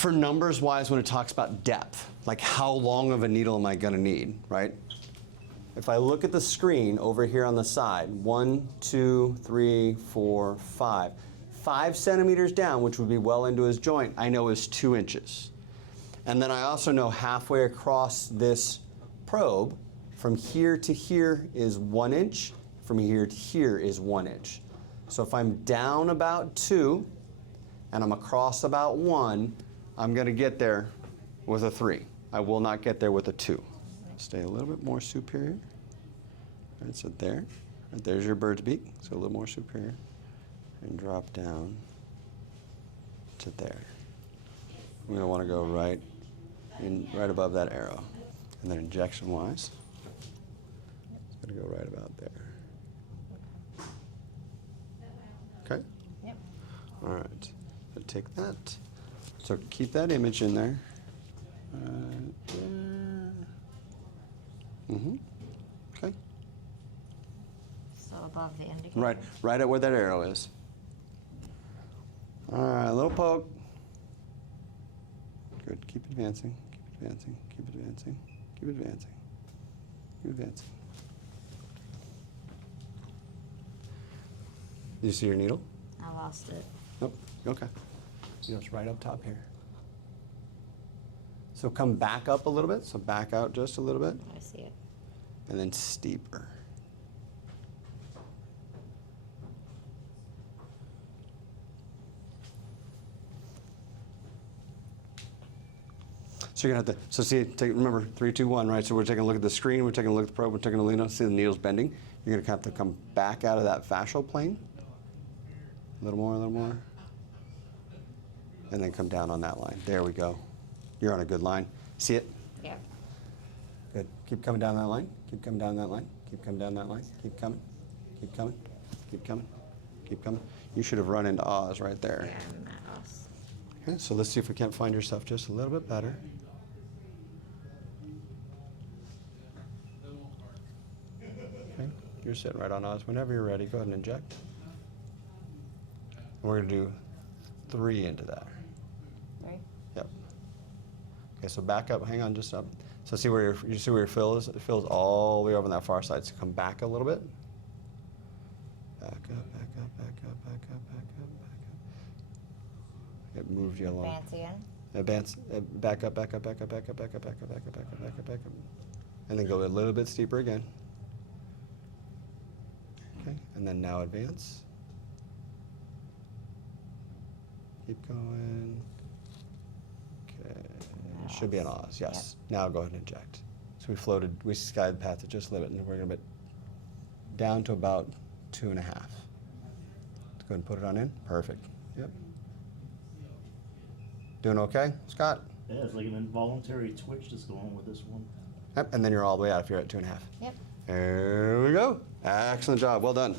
For numbers wise, when it talks about depth, like how long of a needle am I going to need, right? If I look at the screen over here on the side, 1, 2, 3, 4, 5. 5 centimeters down, which would be well into his joint, I know is 2 inches. And then I also know halfway across this probe, from here to here is 1 inch, from here to here is 1 inch. So if I'm down about 2 and I'm across about 1, I'm going to get there with a 3. I will not get there with a 2. Stay a little bit more superior. Right, so there, right, there's your bird's beak, so a little more superior. And drop down to there. I'm going to want to go right above that arrow. And then injection-wise, it's going to go right about there. Okay? Yep. All right. So take that. So keep that image in there. Okay. So above the indicator. Right at where that arrow is. All right, a little poke. Good. Keep advancing. Keep advancing. Keep advancing. Keep advancing. Keep advancing. Do you see your needle? I lost it. Nope. Okay. Needle's right up top here. So come back up a little bit. So back out just a little bit. I see it. And then steeper. So you're gonna have to, so see, remember 3, 2, 1, right? So we're taking a look at the screen, we're taking a look at the probe, we're taking a needle, see the needle's bending. You're gonna have to come back out of that fascial plane. A little more, a little more. And then come down on that line. There we go. You're on a good line. See it? Yeah. Good. Keep coming down that line. Keep coming down that line. Keep coming down that line. Keep coming. Keep coming. Keep coming. Keep coming. You should have run into Oz right there. Yeah, I'm at Oz. Okay, so let's see if we can't find yourself just a little bit better. Okay, you're sitting right on Oz. Whenever you're ready, go ahead and inject. And we're going to do 3 into that. Right? Yep. Okay, so back up. Hang on, just up. So see where you see where your fill is? It fills all the way over on that far side. So come back a little bit. Back up, back up, back up, back up, back up, back up. It moved you along. Advance again. Advance. Back up, back up, back up, back up, back up, back up, back up, back up, back up, back up. And then go a little bit steeper again. Okay, and then now advance. Keep going. Okay, it should be an Oz, yes. Yep. Now go ahead and inject. So we floated, we skied the path to just limit, and we're going to be down to about 2.5. Let's go ahead and put it on in. Perfect. Yep. Doing okay, Scott? Yeah, it's like an involuntary twitch that's going on with this one. Yep, and then you're all the way out if you're at 2.5. Yep. There we go. Excellent job. Well done.